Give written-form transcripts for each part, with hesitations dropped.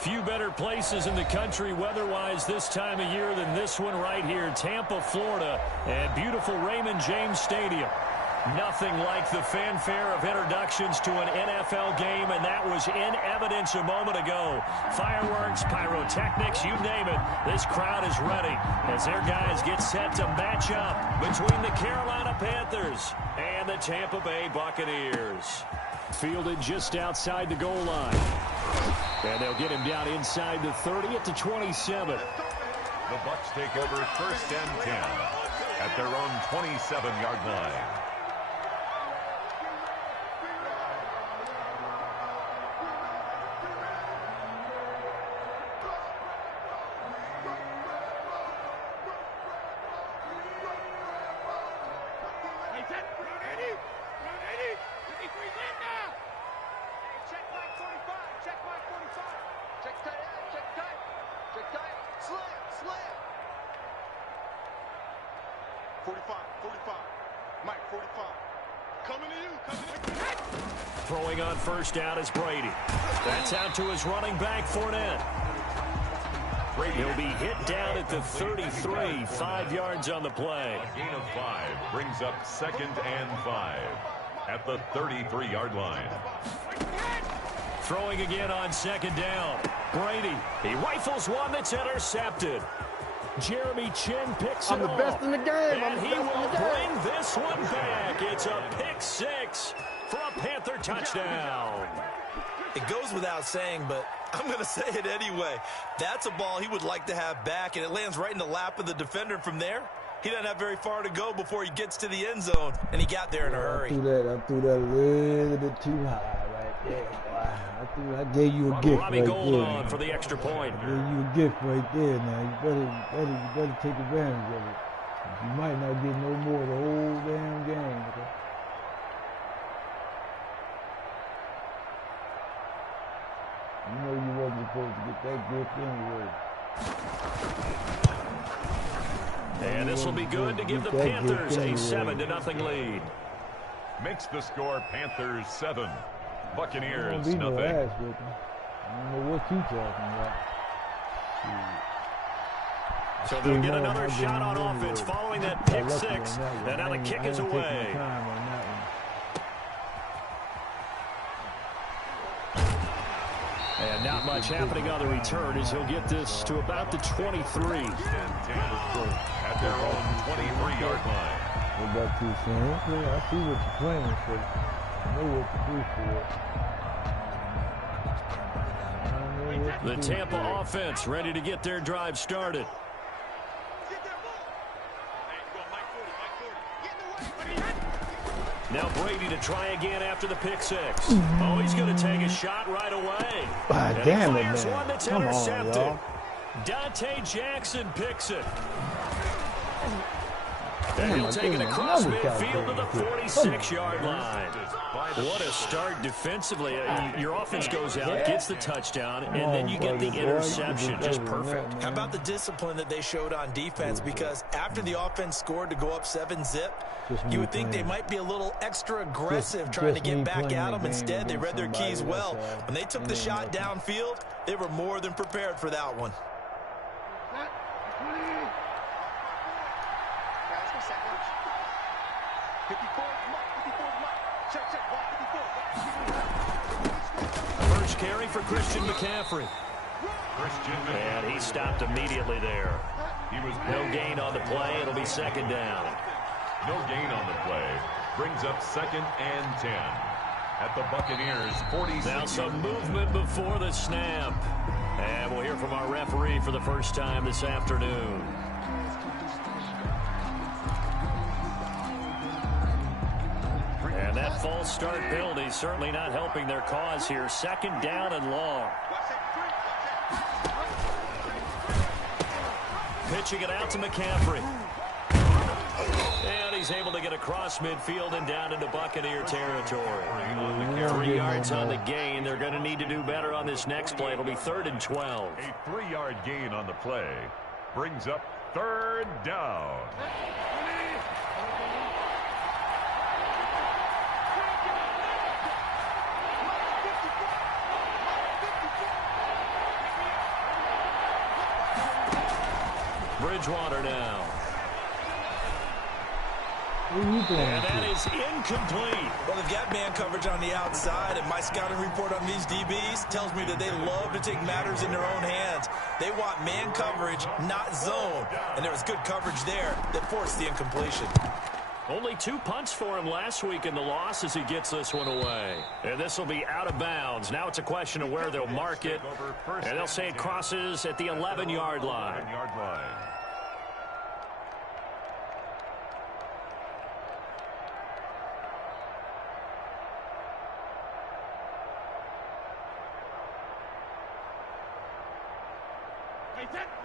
Few better places in the country weather-wise this time of year than this one right here, Tampa, Florida, and beautiful Raymond James Stadium. Nothing like the fanfare of introductions to an NFL game, and that was in evidence a moment ago. Fireworks, pyrotechnics, you name it, this crowd is ready as their guys get set to match up between the Carolina Panthers and the Tampa Bay Buccaneers. Fielded just outside the goal line. And they'll get him down inside the 30 at the 27. The Bucs take over 1st and 10 at their own 27-yard line. Throwing on 1st down is Brady. That's out to his running back, Fournette. He'll be hit down at the 33, 5 yards on the play. A gain of 5 brings up 2nd and 5 at the 33-yard line. Throwing again on 2nd down. Brady, he rifles one that's intercepted. Jeremy Chin picks it I'm the best in the game. And he will bring this one back. It's a pick 6 for a Panther touchdown. It goes without saying, but I'm going to say it anyway. That's a ball he would like to have back, and it lands right in the lap of the defender. From there, he doesn't have very far to go before he gets to the end zone, and he got there in a hurry. I threw that a little bit too high right there. I gave you a gift Robbie right Gould there. on for the extra point. I gave you a gift right there now. You better take advantage of it. You might not get no more the whole damn game. Okay? You know you wasn't supposed to get that gift anyway. And this will be good to give the Panthers a 7-0 lead. Makes the score Panthers 7. Buccaneers nothing. nothing. I don't know what you talking about. So they'll get another shot on offense following that pick 6. And now the kick is away. And not much happening on the return as he'll get this to about the 23. At their own 23-yard line. What about you saying? Okay, I see what you're playing for. I know what to do for it. The Tampa offense ready to get their drive started. Now Brady to try again after the pick 6. Oh, he's going to take a shot right away. And damn he it, fires man. one that's Come intercepted. on, y'all. Dante Jackson picks it. And he'll take it across midfield to the 46-yard line. What a start defensively. Your offense goes out, gets the touchdown, and then you get the interception. Just perfect. How about the discipline that they showed on defense? Because after the offense scored to go up 7-zip, you would think they might be a little extra aggressive trying to get back at them. Instead, they read their keys well. When they took the shot downfield, they were more than prepared for that one. First carry for Christian McCaffrey. And he stopped immediately there. No gain on the play. It'll be 2nd down. No gain on the play. Brings up 2nd and 10 at the Buccaneers 46. Now some movement before the snap. And we'll hear from our referee for the first time this afternoon. And that false start penalty certainly not helping their cause here. 2nd down and long. Pitching it out to McCaffrey. And he's able to get across midfield and down into Buccaneer territory. 3 yards on the gain. They're going to need to do better on this next play. It'll be 3rd and 12. A 3-yard gain on the play brings up 3rd down. Bridgewater now. And that is incomplete. Well, they've got man coverage on the outside, and my scouting report on these DBs tells me that they love to take matters in their own hands. They want man coverage, not zone. And there was good coverage there that forced the incompletion. Only 2 punts for him last week in the loss as he gets this one away. And this will be out of bounds. Now it's a question of where they'll mark it. And they'll say it crosses at the 11-yard line.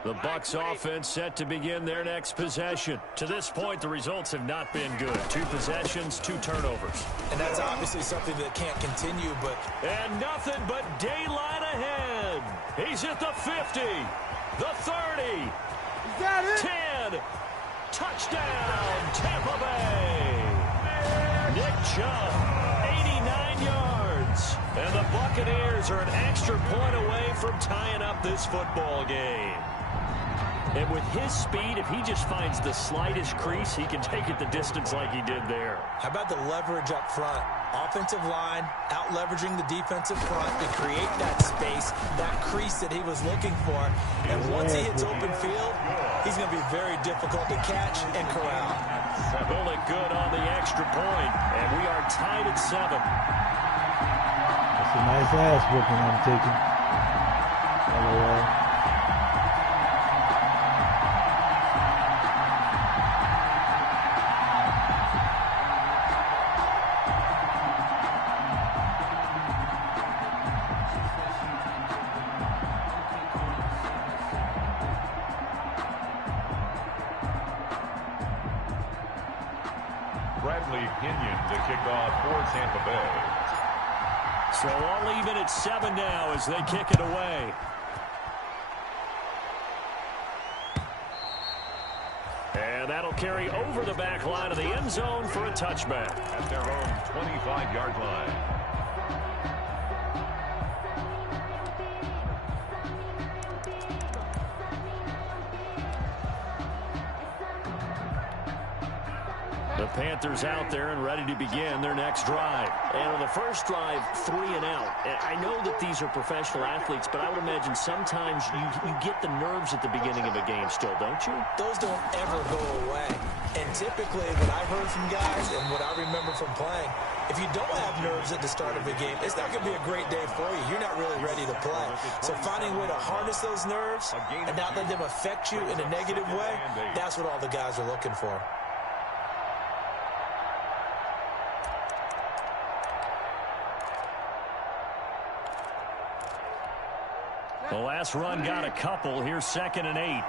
The Bucs offense set to begin their next possession. To this point, the results have not been good. 2 possessions, 2 turnovers. And that's obviously something that can't continue, but... And nothing but daylight ahead. He's at the 50, the 30, Is that it? 10. Touchdown, Tampa Bay. Nick Chubb, 89 yards. And the Buccaneers are an extra point away from tying up this football game. And with his speed, if he just finds the slightest crease, he can take it the distance like he did there. How about the leverage up front? Offensive line out-leveraging the defensive front to create that space, that crease that he was looking for. And once he hits open field, he's going to be very difficult to catch and corral. Bullock good on the extra point, and we are tied at 7. That's a nice ass whooping I'm taking. By the way. To kick off for Tampa Bay. So all even at 7 now as they kick it away. And that'll carry over the back line of the end zone for a touchback. At their own 25-yard line. The Panthers out there and ready to begin their next drive. And on the first drive, 3 and out. And I know that these are professional athletes, but I would imagine sometimes you get the nerves at the beginning of a game still, don't you? Those don't ever go away. And typically what I've heard from guys and what I remember from playing, if you don't have nerves at the start of a game, it's not going to be a great day for you. You're not really ready to play. So finding a way to harness those nerves and not let them affect you in a negative way, that's what all the guys are looking for. The last run got a couple. Here's 2nd and 8.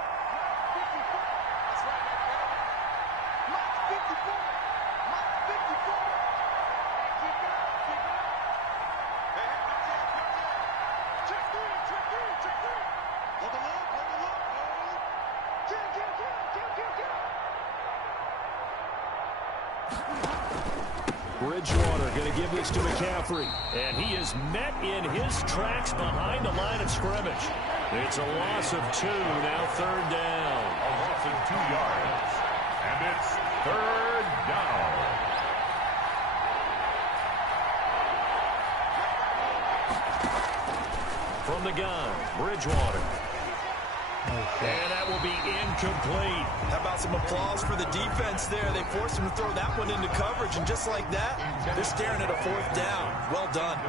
Bridgewater going to give this to McCaffrey. And he is met in his tracks behind the line of scrimmage. It's a loss of 2, now 3rd down. A loss of 2 yards. And it's 3rd down. From the gun, Bridgewater. And that will be incomplete. How about some applause for the defense there? They forced him to throw that one into coverage, and just like that, they're staring at a 4th down. Well done.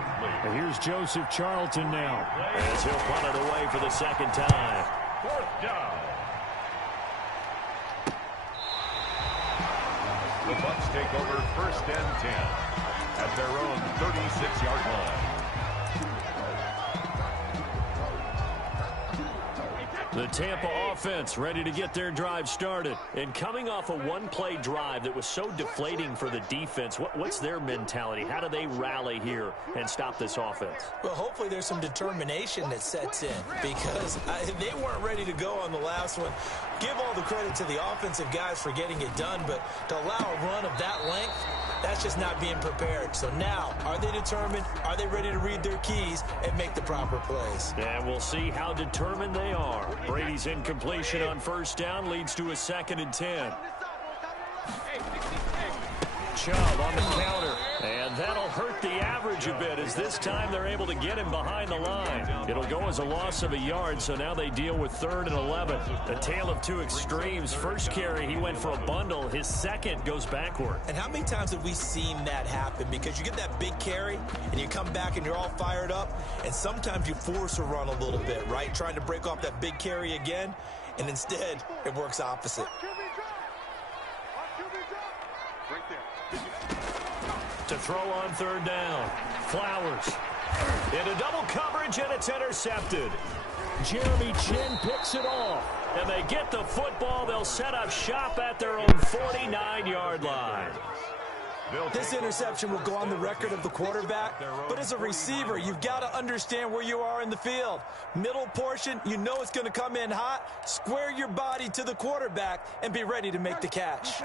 And here's Joseph Charlton now, as he'll punt it away for the 2nd time. 4th down. The Bucs take over 1st and 10 at their own 36-yard line. The Tampa offense ready to get their drive started. And coming off a one-play drive that was so deflating for the defense, what's their mentality? How do they rally here and stop this offense? Well, hopefully there's some determination that sets in because they weren't ready to go on the last one. Give all the credit to the offensive guys for getting it done, but to allow a run of that length, That's just not being prepared. So now, are they determined? Are they ready to read their keys and make the proper plays? And we'll see how determined they are. Brady's incompletion on first down leads to a 2nd and 10. Chubb on the counter, and that'll hurt the average a bit as this time they're able to get him behind the line. It'll go as a loss of a yard, so now they deal with 3rd and 11. A tale of two extremes. First carry, he went for a bundle. His second goes backward. And how many times have we seen that happen? Because you get that big carry, and you come back and you're all fired up, and sometimes you force a run a little bit, right? Trying to break off that big carry again, and instead it works opposite. To throw on 3rd down. Flowers. Into double coverage, and it's intercepted. Jeremy Chin picks it off. And they get the football. They'll set up shop at their own 49-yard line. This interception will go on the record of the quarterback, but as a receiver, you've got to understand where you are in the field. Middle portion, you know it's going to come in hot. Square your body to the quarterback and be ready to make the catch.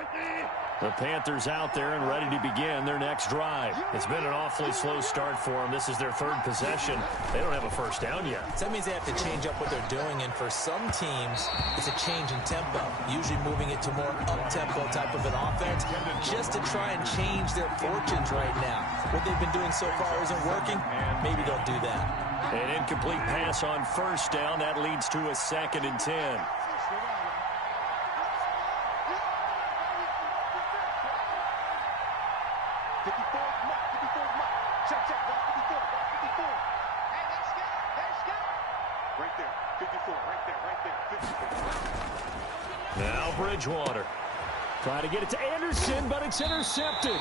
The Panthers out there and ready to begin their next drive. It's been an awfully slow start for them. This is their 3rd possession. They don't have a first down yet. So that means they have to change up what they're doing, and for some teams, it's a change in tempo, usually moving it to more up-tempo type of an offense, just to try and change their fortunes right now. What they've been doing so far isn't working. Maybe they'll do that. An incomplete pass on first down. That leads to a 2nd and 10. Now Bridgewater. Trying to get it to Anderson, but it's intercepted.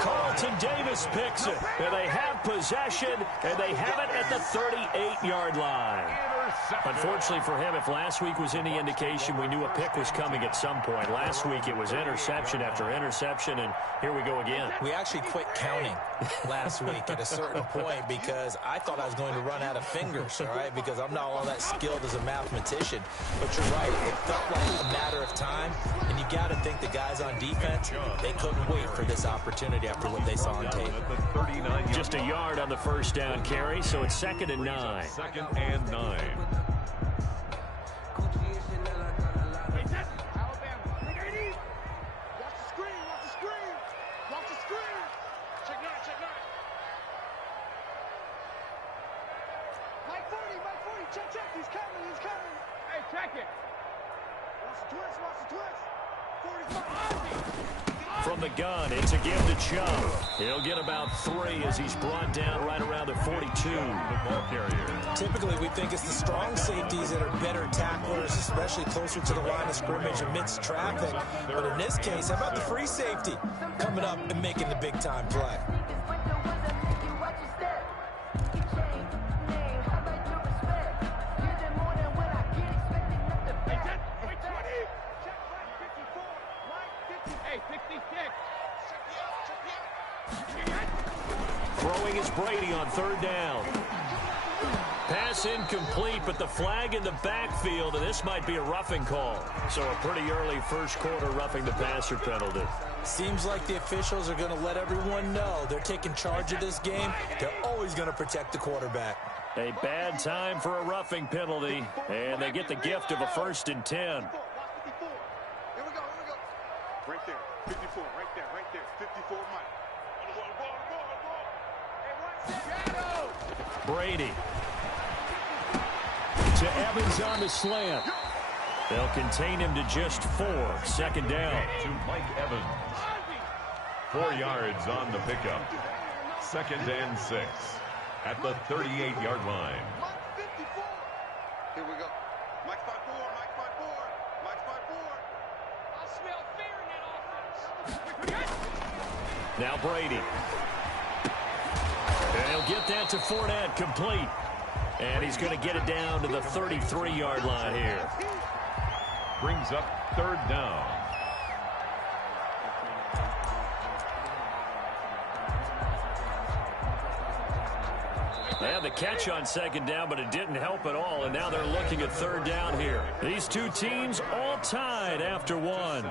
Carlton Davis picks it. And they have possession, and they have it at the 38-yard line. Unfortunately for him, if last week was any indication, we knew a pick was coming at some point. Last week it was interception after interception, and here we go again. We actually quit counting last week at a certain point because I thought I was going to run out of fingers, all right, because I'm not all that skilled as a mathematician. But you're right, it felt like a matter of time, and you got to think the guys on defense, they couldn't wait for this opportunity after what they saw on tape. Just a yard on the first down carry, so it's 2nd and 9. 2nd and 9. From the gun, it's a give to Chubb. He'll get about 3 as he's brought down right around the 42. The ball carrier. Typically, we think it's the strong safeties that are better tacklers, especially closer to the line of scrimmage amidst traffic. But in this case, how about the free safety coming up and making the big-time play? Throwing is Brady on 3rd down. Pass incomplete, but the flag in the backfield, and this might be a roughing call. So a pretty early first quarter roughing the passer penalty. Seems like the officials are going to let everyone know they're taking charge of this game. They're always going to protect the quarterback. A bad time for a roughing penalty, and they get the gift of a 1st and 10. Here we go. Right there, 54, right there, 54, Mike. Brady. To Evans on the slant. They'll contain him to just 4. 2nd down. To Mike Evans. 4 yards on the pickup. 2nd and 6. At the 38-yard line. Here we go. Mike 5-4, Mike 5-4, Mike 5-4. I smell fear in that offense. Now Brady. And he'll get that to Fournette, complete. And he's going to get it down to the 33-yard line here. Brings up 3rd down. They had the catch on 2nd down, but it didn't help at all, and now they're looking at 3rd down here. These two teams all tied after 1.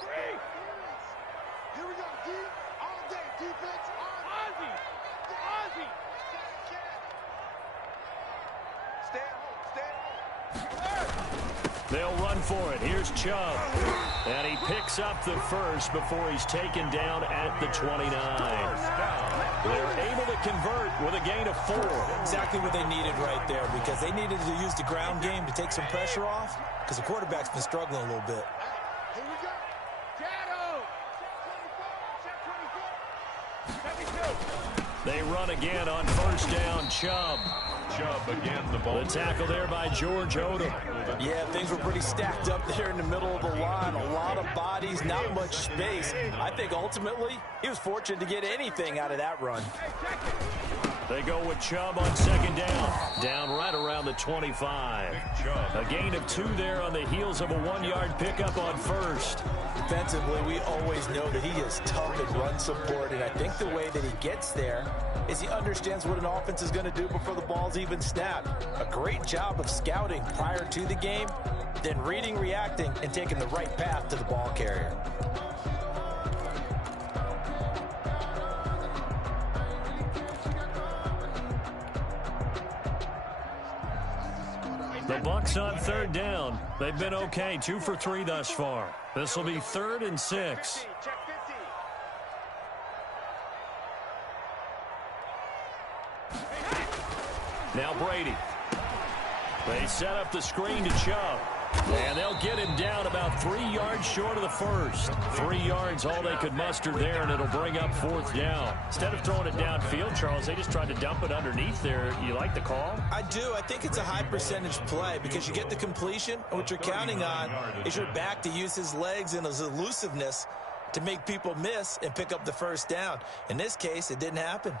Here we go, D. All day. Defense on. Ozzy. Ozzy. Stay at home. Stay at home. They'll run for it. Here's Chubb. And he picks up the first before he's taken down at the 29. They're able to convert with a gain of 4. Exactly what they needed right there, because they needed to use the ground game to take some pressure off, because the quarterback's been struggling a little bit. Here we go. Shadow. They run again on first down. Chubb again, the ball. The tackle there by George Odom. Yeah, things were pretty stacked up there in the middle of the line. A lot of bodies, not much space. I think ultimately he was fortunate to get anything out of that run. They go with Chubb on second down. Down right around the 25. A gain of 2 there on the heels of a 1-yard pickup on first. Defensively, we always know that he is tough in run support, and I think the way that he gets there is he understands what an offense is going to do before the ball's even snapped. A great job of scouting prior to the game, then reading, reacting, and taking the right path to the ball carrier. The Bucs on third down. They've been okay, 2 for 3 thus far. This will be 3rd and 6. Now Brady. They set up the screen to Chubb. And they'll get him down about 3 yards short of the first. 3 yards, all they could muster there, and it'll bring up 4th down. Instead of throwing it downfield, Charles, they just tried to dump it underneath there. You like the call? I do. I think it's a high percentage play because you get the completion, and what you're counting on is your back to use his legs and his elusiveness to make people miss and pick up the first down. In this case, it didn't happen.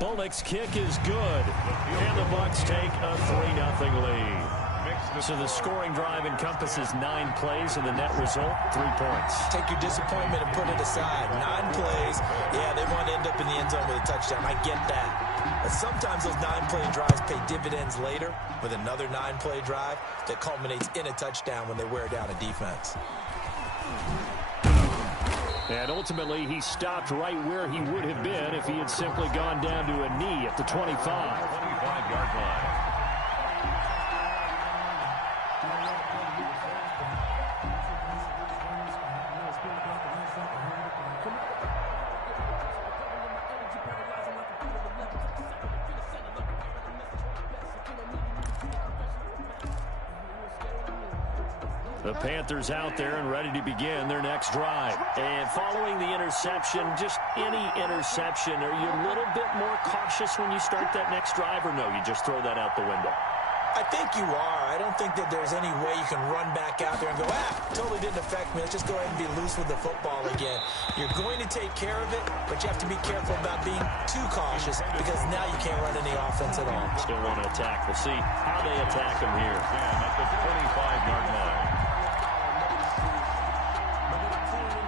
Bullock's kick is good, and the Bucs take a 3-0 lead. So the scoring drive encompasses 9 plays, and the net result, 3 points. Take your disappointment and put it aside. 9 plays, yeah, they want to end up in the end zone with a touchdown. I get that. But sometimes those 9-play drives pay dividends later with another 9-play drive that culminates in a touchdown when they wear down a defense. And ultimately, he stopped right where he would have been if he had simply gone down to a knee at the 25. 25-yard line. The Panthers out there and ready to begin their next drive. And following the interception, just any interception, are you a little bit more cautious when you start that next drive, or no, you just throw that out the window? I think you are. I don't think that there's any way you can run back out there and go, totally didn't affect me. Let's just go ahead and be loose with the football again. You're going to take care of it, but you have to be careful about being too cautious because now you can't run any offense at all. Still want to attack. We'll see how they attack them here. And at the 25-yard line.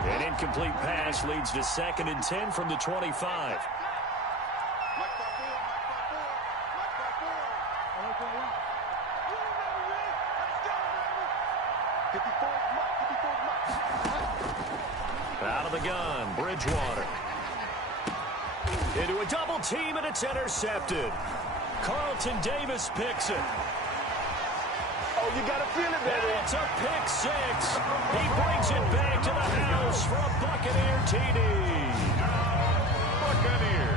An incomplete pass leads to 2nd and 10 from the 25. Out of the gun, Bridgewater. Into a double team, and it's intercepted. Carlton Davis picks it. Oh, you got to feel it, baby. It's a pick 6. He brings it back to the house for a Buccaneer TD. Buccaneer.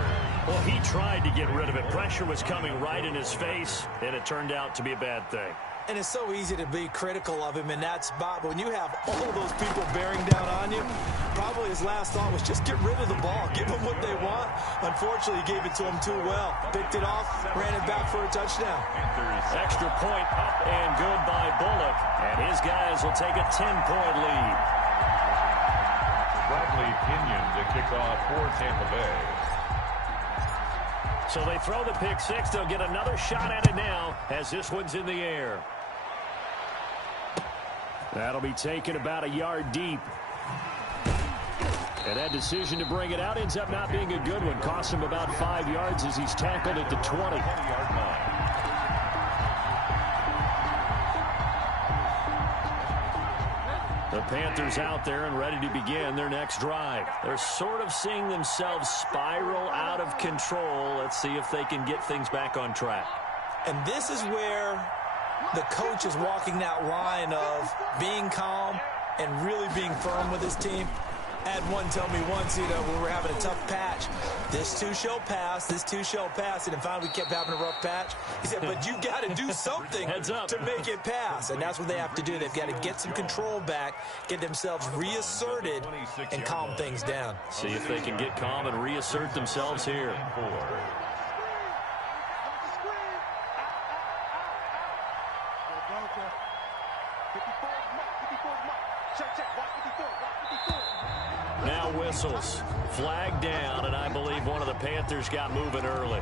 Well, he tried to get rid of it. Pressure was coming right in his face, and it turned out to be a bad thing. And it's so easy to be critical of him in that spot. But when you have all those people bearing down on you, probably his last thought was just get rid of the ball. Give them what they want. Unfortunately, he gave it to them too well. Picked it off, ran it back for a touchdown. Extra point up and good by Bullock. And his guys will take a 10-point lead. Bradley Pinion to kick off for Tampa Bay. So they throw the pick 6. They'll get another shot at it now as this one's in the air. That'll be taken about a yard deep. And that decision to bring it out ends up not being a good one. Costs him about 5 yards as he's tackled at the 20. The Panthers out there and ready to begin their next drive. They're sort of seeing themselves spiral out of control. Let's see if they can get things back on track. And this is where the coach is walking that line of being calm and really being firm with his team. I had one tell me once, when we were having a tough patch, this too shall pass, this too shall pass. And finally we kept having a rough patch. He said, but you got to do something to make it pass. And that's what they have to do. They've got to get some control back, get themselves reasserted, and calm things down. See if they can get calm and reassert themselves here. Now whistles. Flag down, and I believe one of the Panthers got moving early.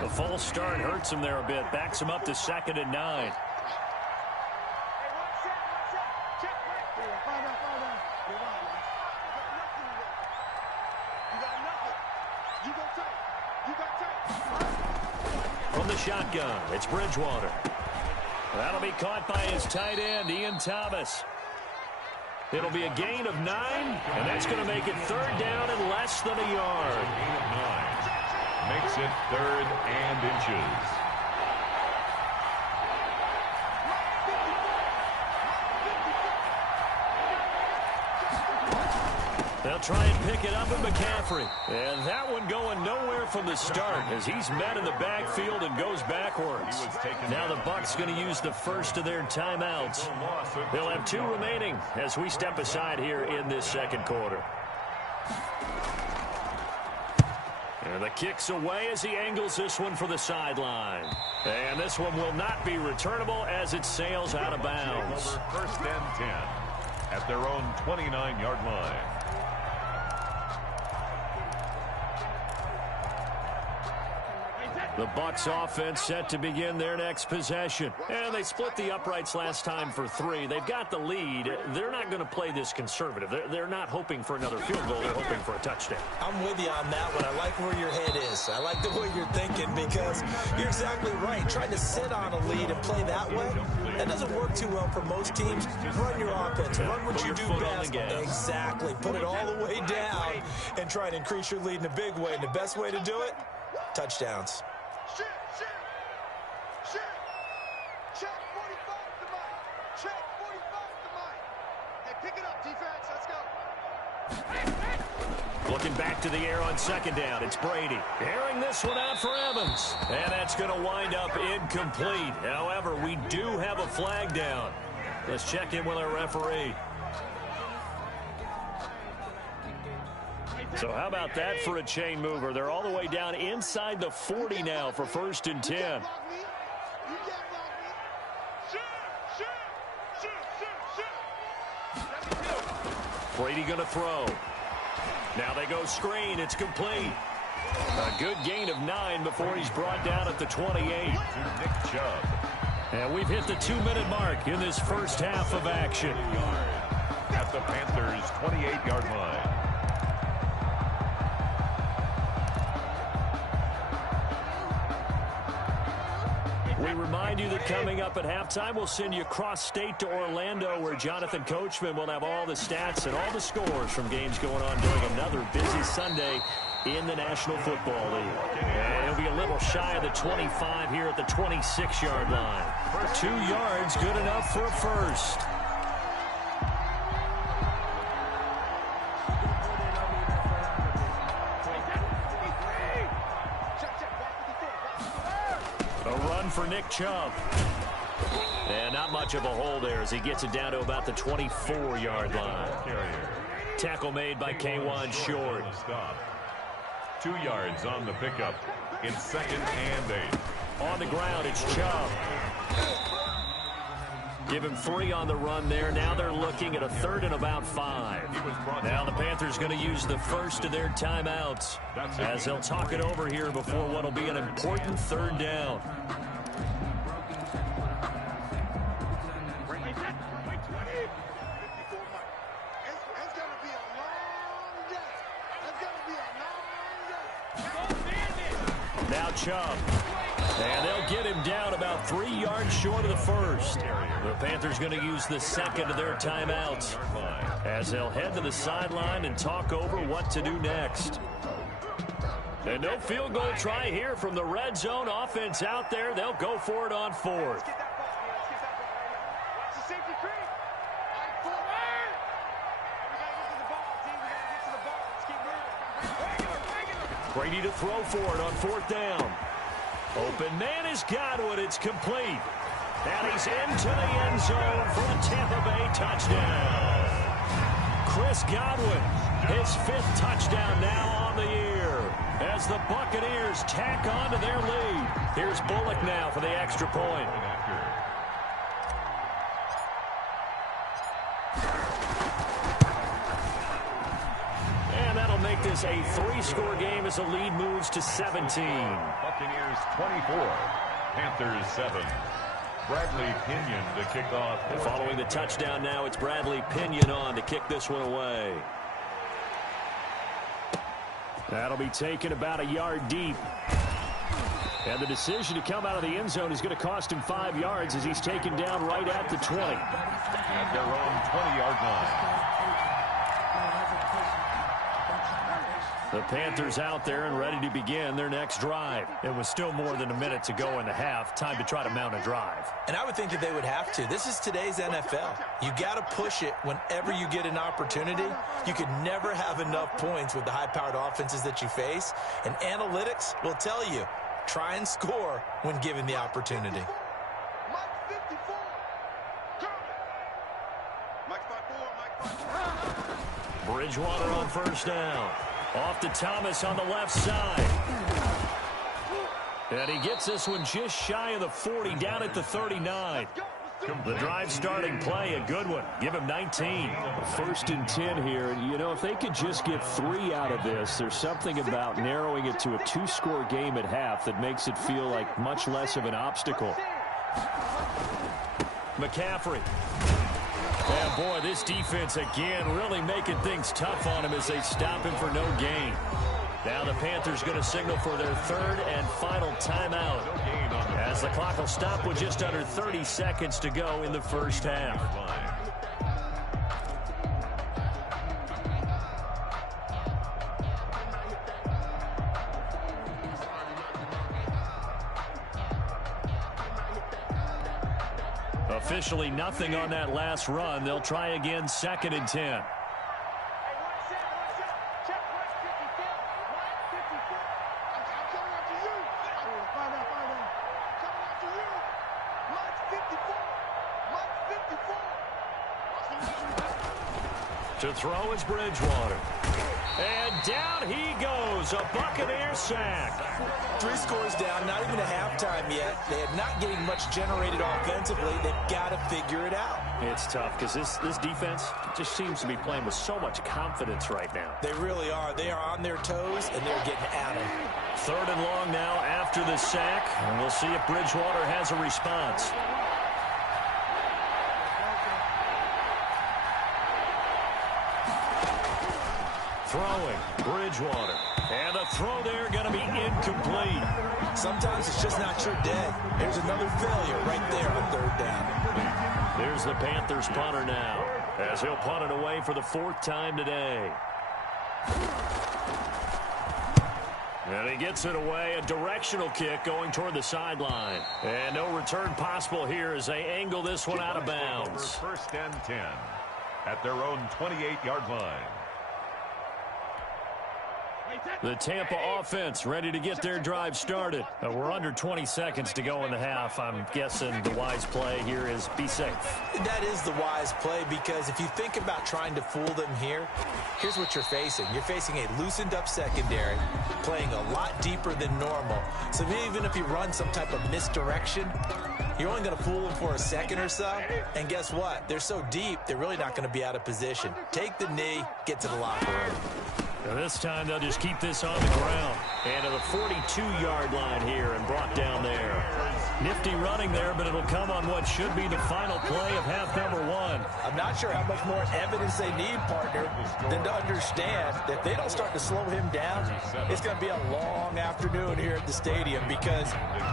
The false start hurts him there a bit. Backs him up to 2nd and 9. From the shotgun, it's Bridgewater. That'll be caught by his tight end, Ian Thomas. It'll be a gain of 9, and that's going to make it 3rd down and less than a yard. Gain of 9 makes it 3rd and inches. They'll try and pick it up with McCaffrey. And that one going nowhere from the start as he's met in the backfield and goes backwards. Now the Bucs going to use the first of their timeouts. They'll have 2 remaining as we step aside here in this 2nd quarter. And the kick's away as he angles this one for the sideline. And this one will not be returnable as it sails out of bounds. Over 1st and 10 at their own 29-yard line. The Bucs offense set to begin their next possession. And they split the uprights last time for 3. They've got the lead. They're not going to play this conservative. They're not hoping for another field goal. They're hoping for a touchdown. I'm with you on that one. I like where your head is. I like the way you're thinking because you're exactly right. Trying to sit on a lead and play that way, that doesn't work too well for most teams. Run your offense. Run what you do best. Exactly. Put it all the way down and try to increase your lead in a big way. And the best way to do it, touchdowns. Check 45 to Mike. Check 45 to Mike. Hey, pick it up, defense. Let's go. Looking back to the air on 2nd down. It's Brady. Airing this one out for Evans. And that's going to wind up incomplete. However, we do have a flag down. Let's check in with our referee. So how about that for a chain mover? They're all the way down inside the 40 now for 1st and 10. Brady going to throw. Now they go screen. It's complete. A good gain of 9 before he's brought down at the 28. Nick Chubb. And we've hit the 2-minute mark in this first half of action. At the Panthers' 28-yard line. We remind you that coming up at halftime, we'll send you cross-state to Orlando, where Jonathan Coachman will have all the stats and all the scores from games going on during another busy Sunday in the National Football League. And he'll be a little shy of the 25 here at the 26-yard line. 2 yards, good enough for a first. For Nick Chubb. And not much of a hole there as he gets it down to about the 24-yard line. Tackle made by K'Wan Short. 2 yards on the pickup. It's 2nd and 8. On the ground, it's Chubb. Give him 3 on the run there. Now they're looking at a 3rd and about 5. Now the Panthers going to use the first of their timeouts as they'll talk it over here before what will be an important 3rd down. Now Chubb. And they'll get him down about 3 yards short of the first. The Panthers going to use the second of their timeouts as they'll head to the sideline and talk over what to do next. And no field goal try here from the red zone offense out there. They'll go for it on 4th. Brady to throw for it on 4th down. Open man is Godwin. It's complete. And he's into the end zone for a Tampa Bay touchdown. Chris Godwin, his 5th touchdown now on the year as the Buccaneers tack on to their lead. Here's Bullock now for the extra point. Make this a 3-score game as the lead moves to 17. Buccaneers 24, Panthers 7. Bradley Pinion to kick off. And following the touchdown now, it's Bradley Pinion on to kick this one away. That'll be taken about a yard deep. And the decision to come out of the end zone is going to cost him 5 yards as he's taken down right at the 20. At their own 20-yard line. The Panthers out there and ready to begin their next drive. It was still more than a minute to go in the half. Time to try to mount a drive. And I would think that they would have to. This is today's NFL. You got to push it whenever you get an opportunity. You could never have enough points with the high-powered offenses that you face. And analytics will tell you, try and score when given the opportunity. Bridgewater on 1st down. Off to Thomas on the left side. And he gets this one just shy of the 40, down at the 39. The drive starting play, a good one. Give him 19. 1st and 10 here. And, you know, if they could just get 3 out of this, there's something about narrowing it to a 2-score game at half that makes it feel like much less of an obstacle. McCaffrey. And, boy, this defense, again, really making things tough on him as they stop him for no gain. Now the Panthers going to signal for their 3rd and final timeout as the clock will stop with just under 30 seconds to go in the first half. Officially nothing on that last run. They'll try again 2nd and 10. To throw is Bridgewater. And down he goes. A Buccaneer sack. 3 scores down, not even a halftime yet. They are not getting much generated offensively. They've got to figure it out. It's tough because this defense just seems to be playing with so much confidence right now. They really are. They are on their toes, and they're getting at them. 3rd and long now after the sack. And we'll see if Bridgewater has a response. Throwing, Bridgewater. And the throw there going to be incomplete. Sometimes it's just not your day. There's another failure right there on 3rd down. There's the Panthers punter now as he'll punt it away for the 4th time today. And he gets it away. A directional kick going toward the sideline. And no return possible here as they angle this one out of bounds. 1st and 10 at their own 28-yard line. The Tampa offense ready to get their drive started. We're under 20 seconds to go in the half. I'm guessing the wise play here is be safe. That is the wise play, because if you think about trying to fool them here, here's what you're facing. You're facing a loosened up secondary, playing a lot deeper than normal. So even if you run some type of misdirection, you're only going to fool them for a second or so. And guess what? They're so deep, they're really not going to be out of position. Take the knee, get to the locker room. Now this time they'll just keep this on the ground. And to the 42-yard line here and brought down there. Nifty running there, but it'll come on what should be the final play of half number one. I'm not sure how much more evidence they need, partner, than to understand that if they don't start to slow him down, it's going to be a long afternoon here at the stadium, because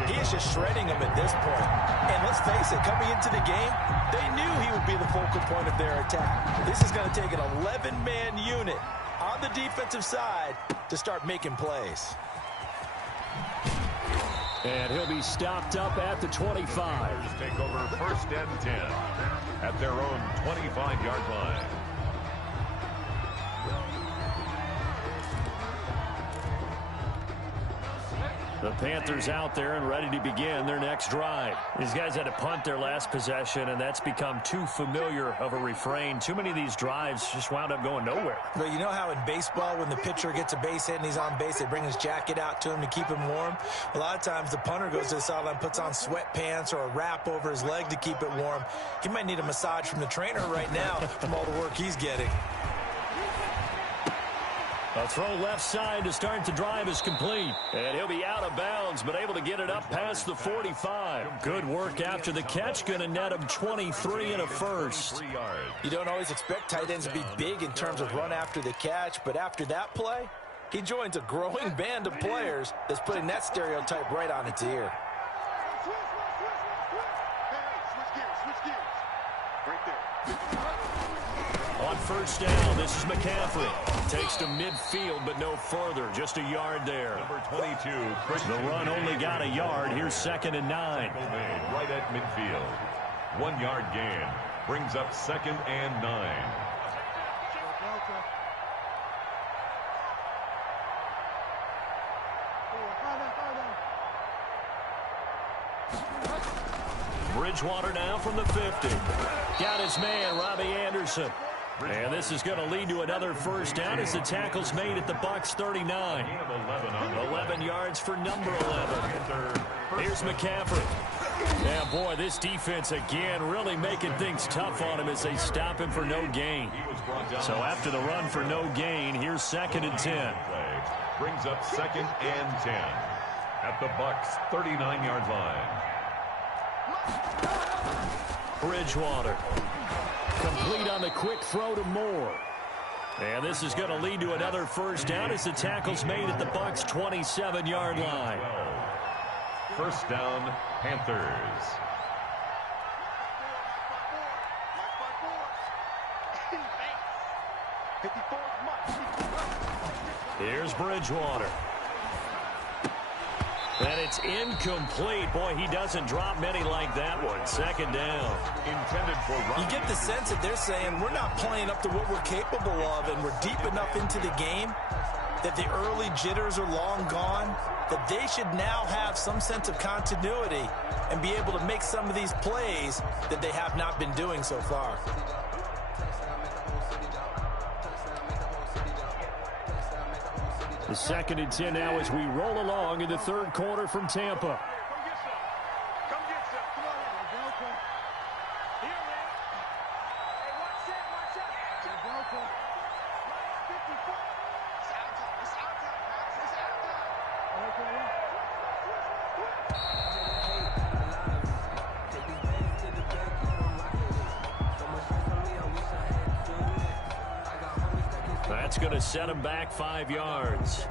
he is just shredding them at this point. And let's face it, coming into the game, they knew he would be the focal point of their attack. This is going to take an 11-man unit on the defensive side to start making plays. And he'll be stopped up at the 25. Just take over first and 10 at their own 25-yard line. The Panthers out there and ready to begin their next drive. These guys had to punt their last possession, and that's become too familiar of a refrain. Too many of these drives just wound up going nowhere. But you know how in baseball, when the pitcher gets a base hit and he's on base, they bring his jacket out to him to keep him warm? A lot of times the punter goes to the sideline, puts on sweatpants or a wrap over his leg to keep it warm. He might need a massage from the trainer right now from all the work he's getting. A throw left side to start the drive is complete. And he'll be out of bounds, but able to get it up past the 45. Good work after the catch. Going to net him 23 and a first. You don't always expect tight ends to be big in terms of run after the catch, but after that play, he joins a growing band of players that's putting that stereotype right on its ear. On first down, this is McCaffrey. Takes to midfield, but no further. Just a yard there. Number 22. The run only got a yard. Here's 2nd and 9. Right at midfield. 1 yard gain. Brings up 2nd and 9. Bridgewater now from the 50. Got his man, Robbie Anderson. And this is going to lead to another first down as the tackle's made at the Bucs 39. 11 yards for number 11. Here's McCaffrey. Yeah, boy, this defense again really making things tough on him as they stop him for no gain. So after the run for no gain, here's 2nd and 10. Brings up 2nd and 10 at the Bucs 39-yard line. Bridgewater. Complete on the quick throw to Moore. And this is going to lead to another first down as the tackle's made at the Bucs 27-yard line. First down, Panthers. Here's Bridgewater. And it's incomplete. Boy, he doesn't drop many like that one. 2nd down. Intended for run. You get the sense that they're saying we're not playing up to what we're capable of, and we're deep enough into the game that the early jitters are long gone, that they should now have some sense of continuity and be able to make some of these plays that they have not been doing so far. The 2nd and 10 now as we roll along in the 3rd quarter from Tampa. That's going to set him back 5 yards.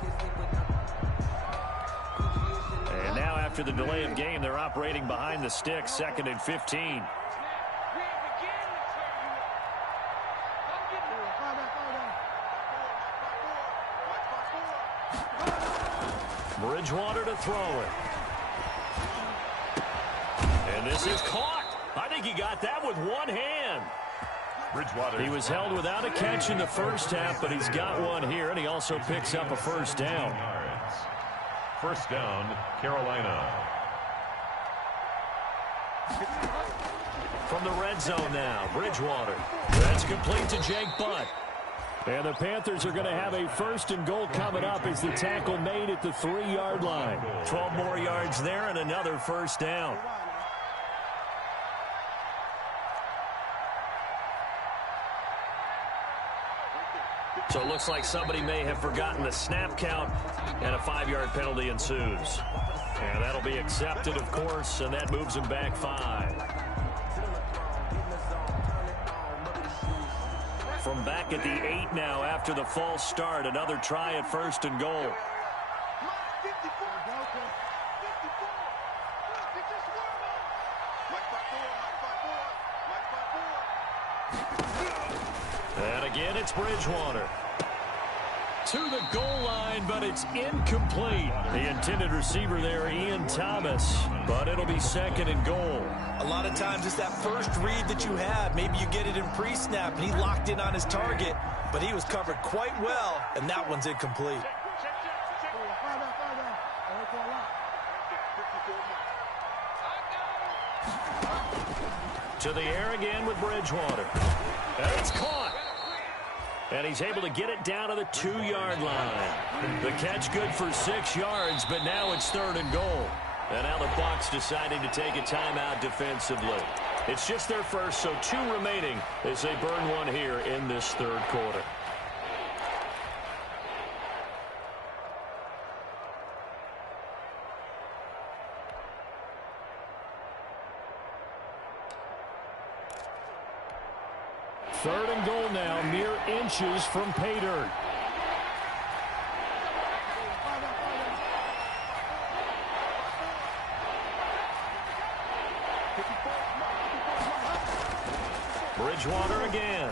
And now after the delay of game, they're operating behind the sticks, 2nd and 15. Bridgewater to throw it. And this is caught. I think he got that with one hand. He was held without a catch in the first half, but he's got one here, and he also picks up a first down. First down, Carolina. From the red zone now, Bridgewater. That's complete to Jake Butt. And the Panthers are going to have a first and goal coming up as the tackle made at the 3-yard line. 12 more yards there and another first down. So it looks like somebody may have forgotten the snap count, and a 5-yard penalty ensues. And that'll be accepted, of course, and that moves him back 5. From back at the 8 now after the false start, another try at first and goal. And again, it's Bridgewater. To the goal line, but it's incomplete. The intended receiver there, Ian Thomas, but it'll be second and goal. A lot of times it's that first read that you have. Maybe you get it in pre-snap, and he locked in on his target, but he was covered quite well, and that one's incomplete. To the air again with Bridgewater. And it's caught. And he's able to get it down to the 2-yard line. The catch good for 6 yards, but now it's third and goal. And now the Bucs deciding to take a timeout defensively. It's just their first, so 2 remaining as they burn one here in this third quarter. Third and goal now, mere inches from pay dirt. Bridgewater again.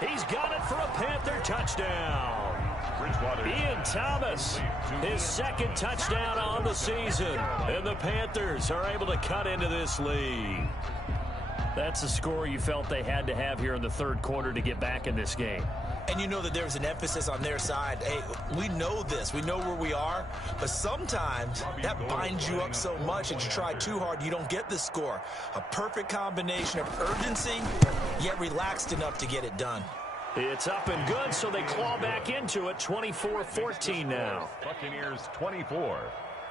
He's got it for a Panther touchdown. Ian Thomas, his second touchdown on the season. And the Panthers are able to cut into this lead. That's the score you felt they had to have here in the third quarter to get back in this game. And you know that there's an emphasis on their side. Hey, we know this. We know where we are. But sometimes that binds you up so much that you try too hard, you don't get the score. A perfect combination of urgency, yet relaxed enough to get it done. It's up and good, so they claw back into it. 24-14 now. Buccaneers 24,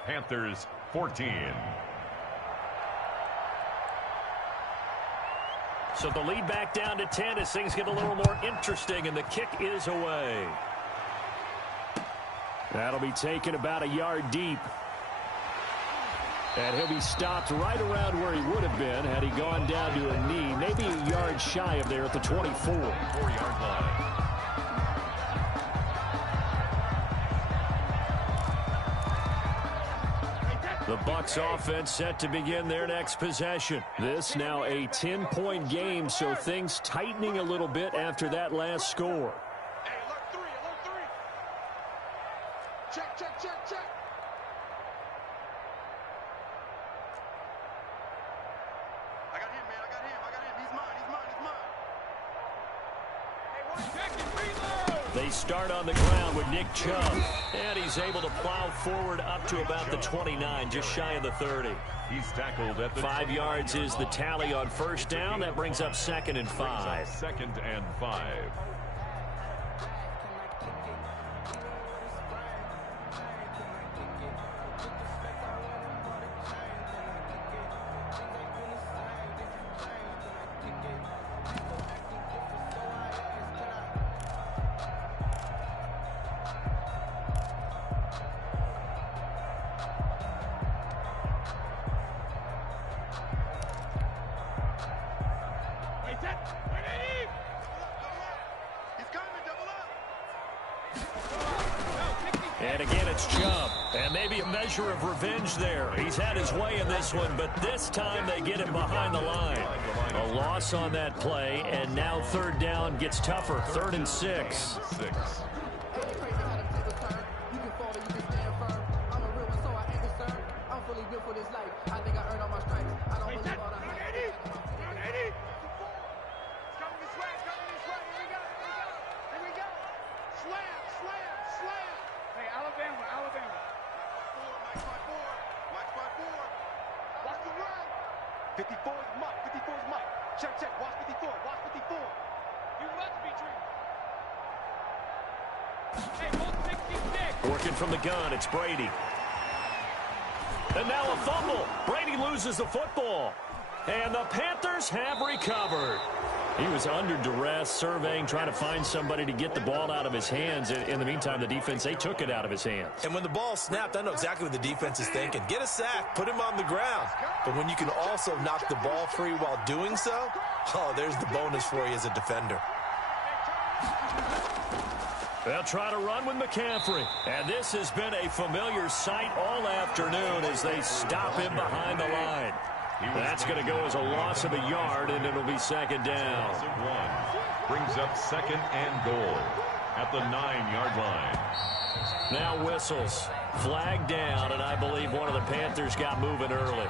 Panthers 14. So the lead back down to 10 as things get a little more interesting, and the kick is away. That'll be taken about a yard deep. And he'll be stopped right around where he would have been had he gone down to a knee, maybe a yard shy of there at the 24. 4-yard line. The Bucs offense set to begin their next possession. This now a 10-point game, so things tightening a little bit after that last score. Hey, alert 3, alert 3. Check, check, check, check. I got him, man. I got him. He's mine. Hey, 1 second, reload. They start on the ground with Nick Chubb, and he's able to plow forward up to about the 29, just shy of the 30. He's tackled at the 5 yards is the tally on first down. That brings up 2nd and 5. 2nd and 5. And again, it's Chubb. And maybe a measure of revenge there. He's had his way in this one, but this time they get him behind the line. A loss on that play, and now third down gets tougher. 3rd and 6. Slam. Hey, Alabama. Mike 5-4. Watch the run. 54 is Mike. Check. Watch 54. You must be dreaming. Hey, 166. Working from the gun, it's Brady. And now a fumble. Brady loses the football. And the Panthers have recovered. He was under duress, surveying, trying to find somebody to get the ball out of his hands. In the meantime, the defense, they took it out of his hands. And when the ball snapped, I know exactly what the defense is thinking. Get a sack, put him on the ground. But when you can also knock the ball free while doing so, oh, there's the bonus for you as a defender. They'll try to run with McCaffrey. And this has been a familiar sight all afternoon as they stop him behind the line. That's going to go as a loss of a yard, and it'll be second down. Brings up second and goal at the 9-yard line. Now whistles. Flag down, and I believe one of the Panthers got moving early.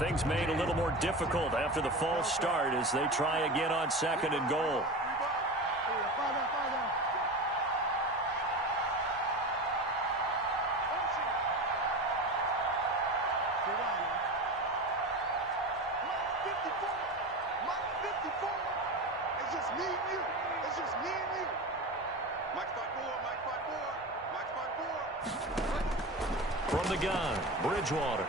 Things made a little more difficult after the false start as they try again on second and goal. From the gun, Bridgewater.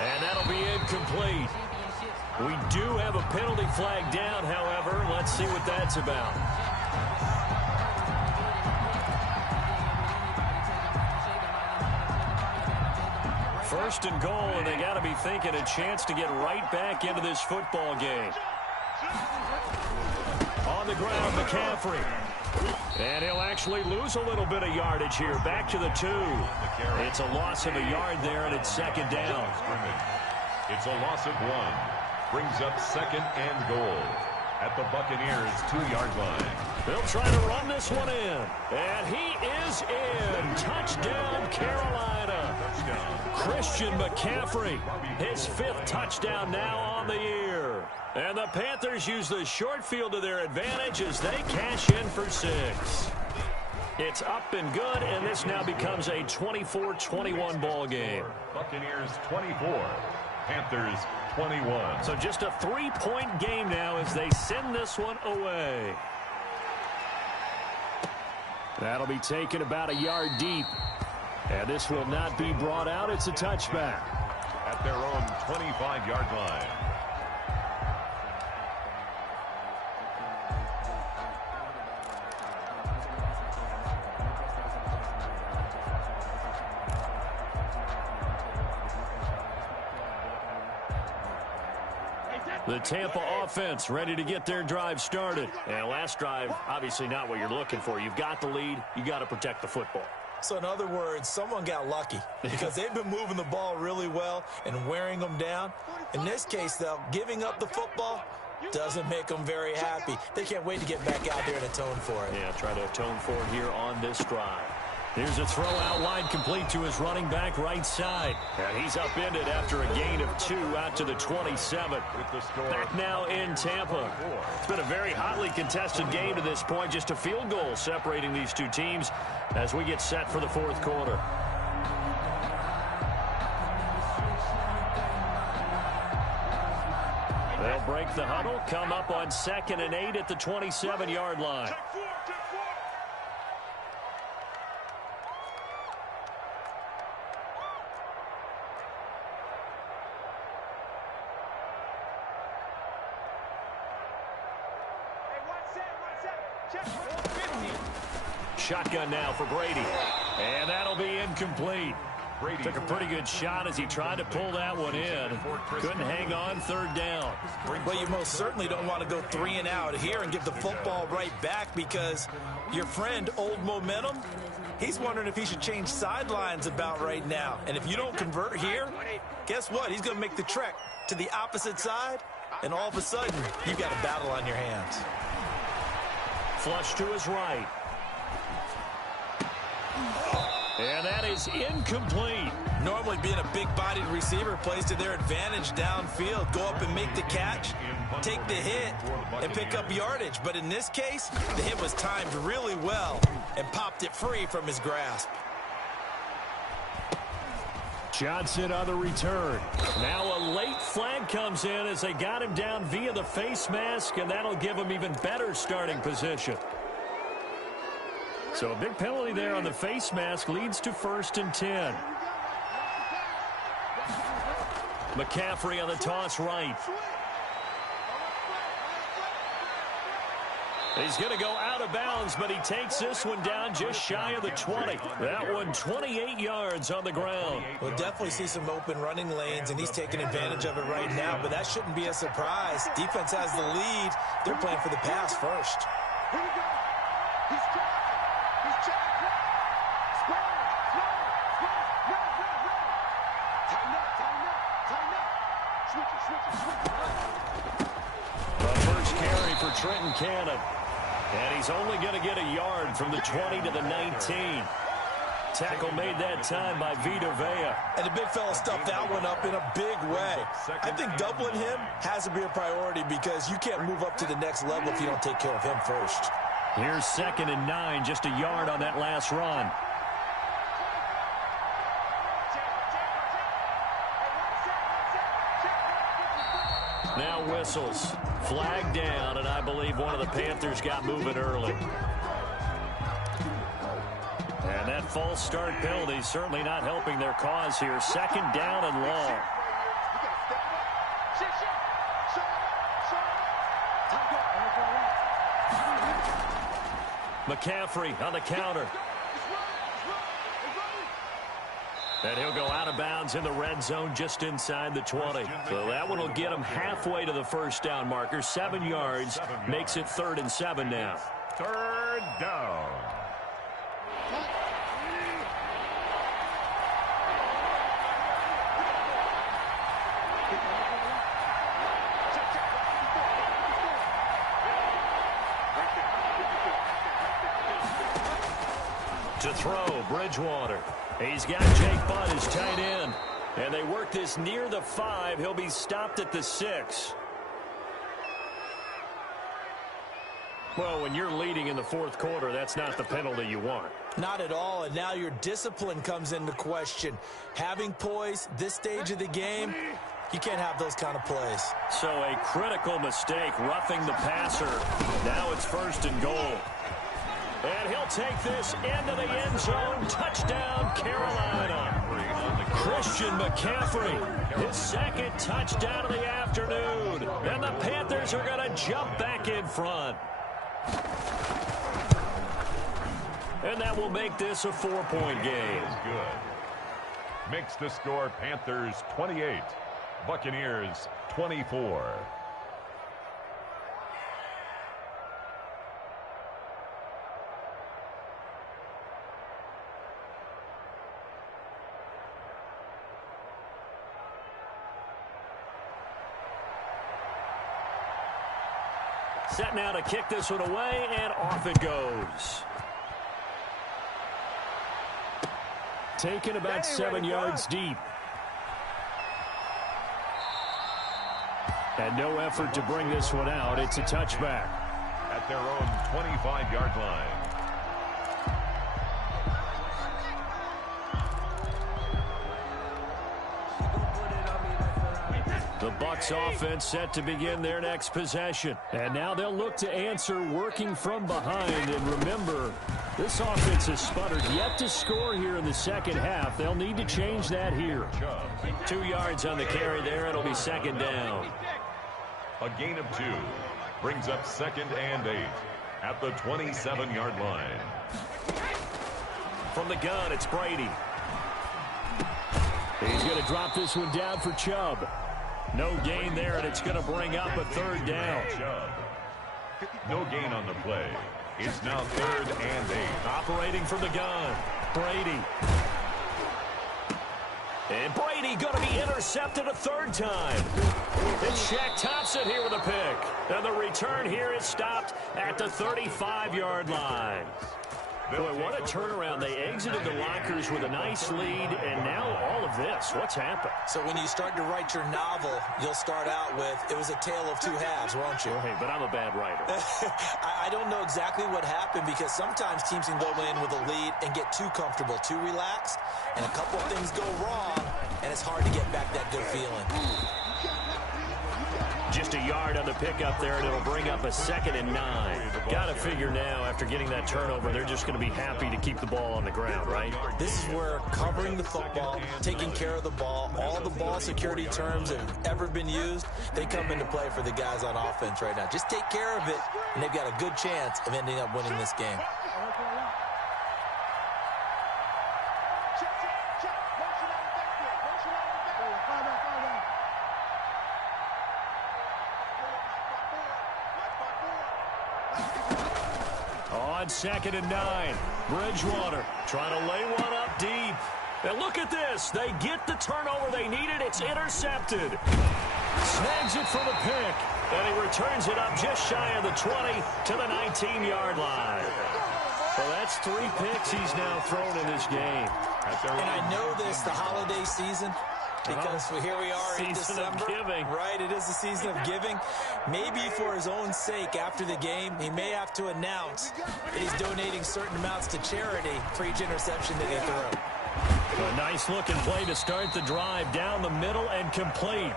And that'll be incomplete. We do have a penalty flag down, however. Let's see what that's about. First and goal, and they got to be thinking a chance to get right back into this football game. On the ground, McCaffrey. And he'll actually lose a little bit of yardage here. Back to the 2. It's a loss of a yard there, and it's second down. It's a loss of 1. Brings up second and goal at the Buccaneers' 2-yard line. They'll try to run this one in. And he is in. Touchdown, Carolina. Christian McCaffrey, his 5th touchdown now on the year. And the Panthers use the short field to their advantage as they cash in for 6. It's up and good, and this now becomes a 24-21 ball game. Buccaneers 24, Panthers 21. So just a 3-point game now as they send this one away. That'll be taken about a yard deep. And this will not be brought out. It's a touchback. At their own 25-yard line. The Tampa offense ready to get their drive started. And last drive, obviously not what you're looking for. You've got the lead. You got to protect the football. So in other words, someone got lucky because they've been moving the ball really well and wearing them down. In this case, though, giving up the football doesn't make them very happy. They can't wait to get back out there and atone for it. Yeah, try to atone for it here on this drive. Here's a throw out wide complete to his running back right side. And he's upended after a gain of 2 out to the 27. Back now in Tampa. It's been a very hotly contested game to this point. Just a field goal separating these two teams as we get set for the 4th quarter. They'll break the huddle, come up on 2nd and 8 at the 27-yard line. Shotgun now for Brady. And that'll be incomplete. Brady took a pretty good shot as he tried to pull that one in. Couldn't hang on 3rd down. Well, you most certainly don't want to go 3 and out here and give the football right back because your friend, Old Momentum, he's wondering if he should change sidelines about right now. And if you don't convert here, guess what? He's going to make the trek to the opposite side, and all of a sudden, you've got a battle on your hands. Flush to his right. And that is incomplete. Normally being a big-bodied receiver plays to their advantage downfield. Go up and make the catch, take the hit, and pick up yardage. But in this case, the hit was timed really well and popped it free from his grasp. Johnson on the return. Now a late flag comes in as they got him down via the face mask, and that'll give him even better starting position. So a big penalty there on the face mask leads to 1st and 10. McCaffrey on the toss right. He's going to go out of bounds, but he takes this one down just shy of the 20. That one 28 yards on the ground. We'll definitely see some open running lanes, and he's taking advantage of it right now, but that shouldn't be a surprise. Defense has the lead. They're playing for the pass first. Here we go. He's driving. He's checking. Square. Tighten up. Switch it. The first carry for Trenton Cannon. And he's only going to get a yard from the 20 to the 19. Tackle made that time by Vita Vea. And the big fella stuffed that one up in a big way. I think doubling him has to be a priority because you can't move up to the next level if you don't take care of him first. Here's 2nd and 9, just a yard on that last run. Now whistles. Flag down, and I believe one of the Panthers got moving early. And that false start penalty certainly not helping their cause here. 2nd down and long. McCaffrey on the counter. And he'll go out of bounds in the red zone just inside the 20. So that one will get him halfway to the first down marker. 7 yards makes it 3rd and 7 now. 3rd down. To throw, Bridgewater. He's got Jake Butt as tight end. And they work this near the 5. He'll be stopped at the 6. Well, when you're leading in the 4th quarter, that's not the penalty you want. Not at all, and now your discipline comes into question. Having poise this stage of the game, you can't have those kind of plays. So a critical mistake, roughing the passer. Now it's 1st and goal. And he'll take this into the end zone. Touchdown, Carolina. Christian McCaffrey, his 2nd touchdown of the afternoon. And the Panthers are going to jump back in front. And that will make this a 4-point game. Good. Makes the score Panthers 28, Buccaneers 24. Set now to kick this one away, and off it goes. Taken about 7 yards deep. And no effort to bring this one out. It's a touchback. At their own 25-yard line. The Bucs offense set to begin their next possession. And now they'll look to answer working from behind. And remember, this offense has sputtered yet to score here in the second half. They'll need to change that here. 2 yards on the carry there. It'll be 2nd down. A gain of 2 brings up 2nd and 8 at the 27-yard line. From the gun, it's Brady. He's going to drop this one down for Chubb. No gain there, and it's going to bring up a 3rd down. No gain on the play. It's now 3rd and 8. Operating from the gun, Brady. And Brady going to be intercepted a 3rd time. And Shaq Thompson here with a pick. And the return here is stopped at the 35-yard line. Boy, what a turnaround. They exited the lockers with a nice lead, and now all of this. What's happened? So when you start to write your novel, you'll start out with, it was a tale of two halves, won't you? Well, hey, but I'm a bad writer. I don't know exactly what happened, because sometimes teams can go in with a lead and get too comfortable, too relaxed, and a couple of things go wrong, and it's hard to get back that good feeling. Just a yard on the pickup there, and it'll bring up a 2nd and 9. Got to figure now, after getting that turnover, they're just going to be happy to keep the ball on the ground, right? This is where covering the football, taking care of the ball, all the ball security terms that have ever been used, they come into play for the guys on offense right now. Just take care of it, and they've got a good chance of ending up winning this game. On 2nd and 9, Bridgewater trying to lay one up deep. And look at this. They get the turnover they needed. It's intercepted. Snags it for the pick. And he returns it up just shy of the 20 to the 19-yard line. Well, that's 3 picks he's now thrown in this game. And I know this, the holiday season, because here we are in December. Season of giving. Right, it is the season of giving. Maybe for his own sake, after the game, he may have to announce that he's donating certain amounts to charity for each interception that he throws. A nice-looking play to start the drive down the middle and complete.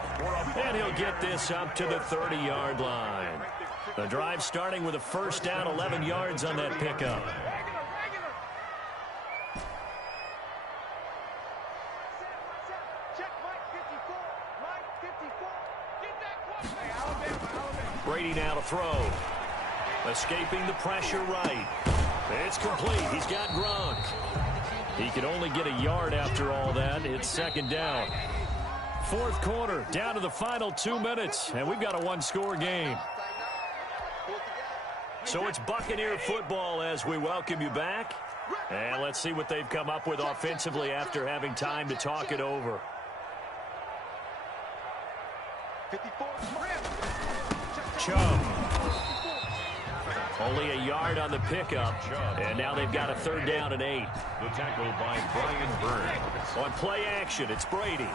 And he'll get this up to the 30-yard line. The drive starting with a 1st down, 11 yards on that pickup. Brady now to throw. Escaping the pressure right. It's complete. He's got Gronk. He could only get a yard after all that. It's 2nd down. 4th quarter, down to the final 2 minutes, and we've got a 1-score game. So it's Buccaneer football as we welcome you back. And let's see what they've come up with offensively after having time to talk it over. Chubb. Only a yard on the pickup, and now they've got a 3rd down and 8. The tackle by Brian Burns. On play action, it's Brady.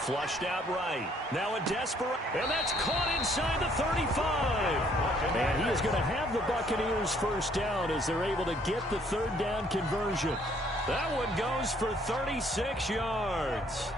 Flushed out right. Now a desperate, and that's caught inside the 35. And he is going to have the Buccaneers 1st down as they're able to get the 3rd down conversion. That one goes for 36 yards.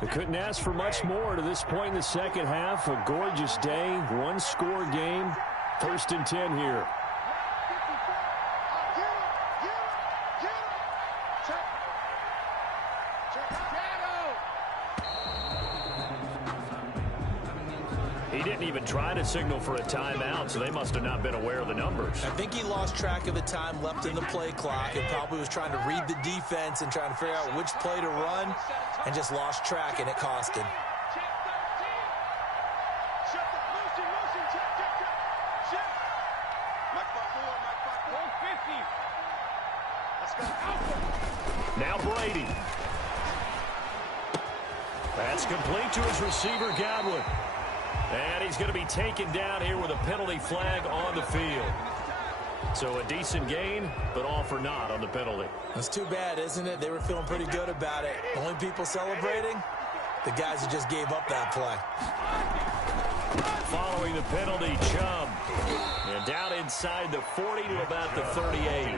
They couldn't ask for much more to this point in the 2nd half. A gorgeous day, 1-score game. 1st and 10 here. He didn't even try to signal for a timeout, so they must have not been aware of the numbers. I think he lost track of the time left in the play clock and probably was trying to read the defense and trying to figure out which play to run and just lost track, and it cost him. Now Brady. That's complete to his receiver, Godwin. And he's going to be taken down here with a penalty flag on the field. So a decent gain, but all for naught on the penalty. That's too bad, isn't it? They were feeling pretty good about it. Only people celebrating, the guys who just gave up that play. Following the penalty, Chubb. And down inside the 40 to about the 38.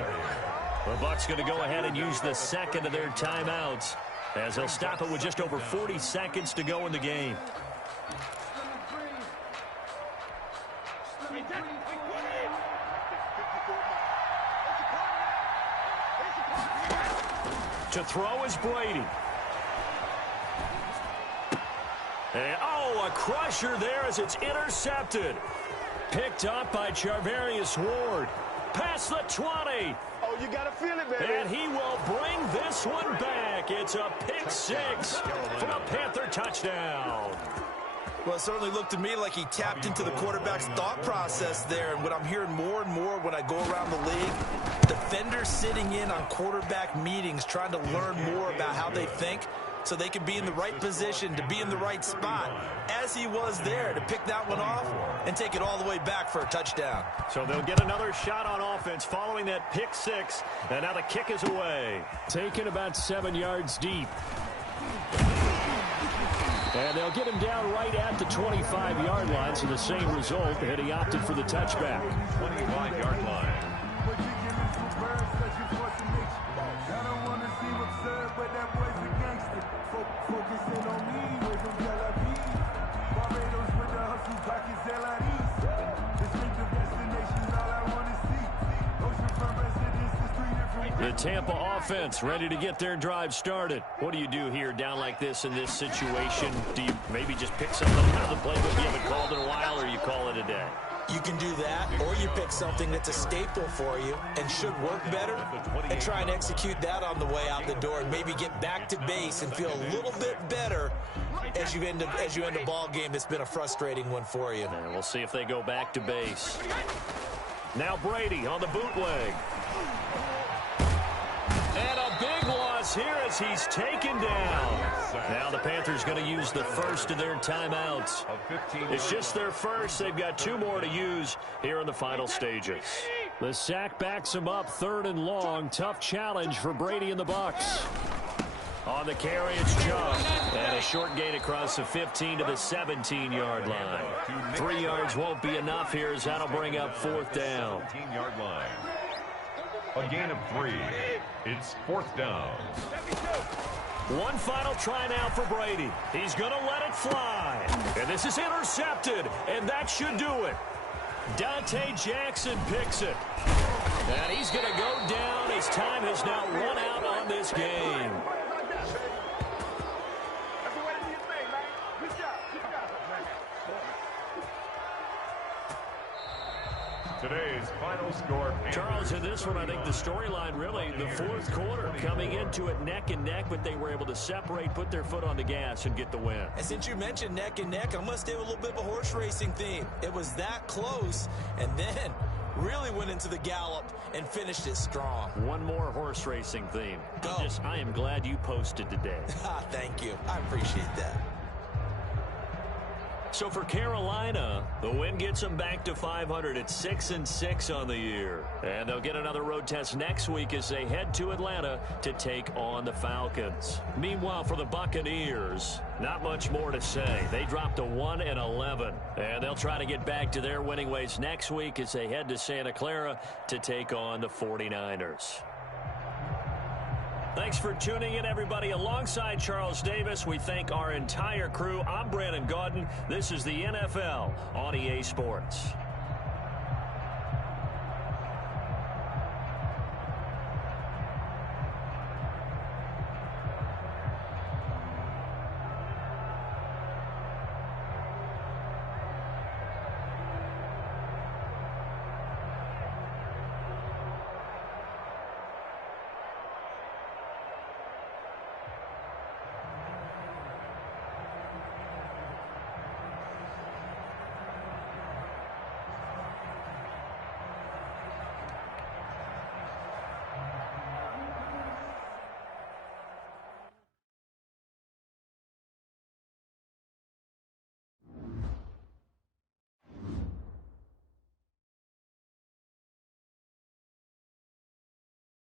The Bucs going to go ahead and use the 2nd of their timeouts as they'll stop it with just over 40 seconds to go in the game. To throw is Brady. And, a crusher there as it's intercepted. Picked up by Charvarius Ward. Past the 20. You got to feel it, baby. And he will bring this one back. It's a pick six for a Panther touchdown. Well, it certainly looked to me like he tapped into the quarterback's thought process there. And what I'm hearing more and more when I go around the league, defenders sitting in on quarterback meetings trying to learn more about how they think so they can be in the right position to be in the right spot, as he was there to pick that one off and take it all the way back for a touchdown. So they'll get another shot on offense following that pick six, and now the kick is away. Taken about 7 yards deep. And they'll get him down right at the 25-yard line, so the same result, and he opted for the touchback. 25-yard line. The Tampa offense ready to get their drive started. What do you do here down like this in this situation? Do you maybe just pick something out of the playbook you haven't called in a while, or you call it a day? You can do that, or you pick something that's a staple for you and should work better and try and execute that on the way out the door and maybe get back to base and feel a little bit better as you end a ball game that's been a frustrating one for you. And we'll see if they go back to base. Now Brady on the bootleg. And a big loss here as he's taken down. Now the Panthers going to use the first of their timeouts. It's just their first. They've got 2 more to use here in the final stages. The sack backs him up, 3rd and long. Tough challenge for Brady and the Bucs. On the carry, it's Chubb. And a short gain across the 15 to the 17-yard line. 3 yards won't be enough here as that'll bring up 4th down. 17-yard line. A gain of 3. It's 4th down. One final try now for Brady. He's going to let it fly. And this is intercepted, and that should do it. Dante Jackson picks it. And he's going to go down. His time has now run out on this game. Today's final score. Charles, in this one, I think the storyline really, the 4th quarter, coming into it neck and neck, but they were able to separate, put their foot on the gas, and get the win. And since you mentioned neck and neck, I'm going to stay with a little bit of a horse racing theme. It was that close, and then really went into the gallop and finished it strong. One more horse racing theme. Go. I am glad you posted today. Thank you. I appreciate that. So for Carolina, the win gets them back to 500 at 6-6 on the year. And they'll get another road test next week as they head to Atlanta to take on the Falcons. Meanwhile, for the Buccaneers, not much more to say. They dropped to 1-11, and they'll try to get back to their winning ways next week as they head to Santa Clara to take on the 49ers. Thanks for tuning in, everybody. Alongside Charles Davis, we thank our entire crew. I'm Brandon Gaudin. This is the NFL on EA Sports.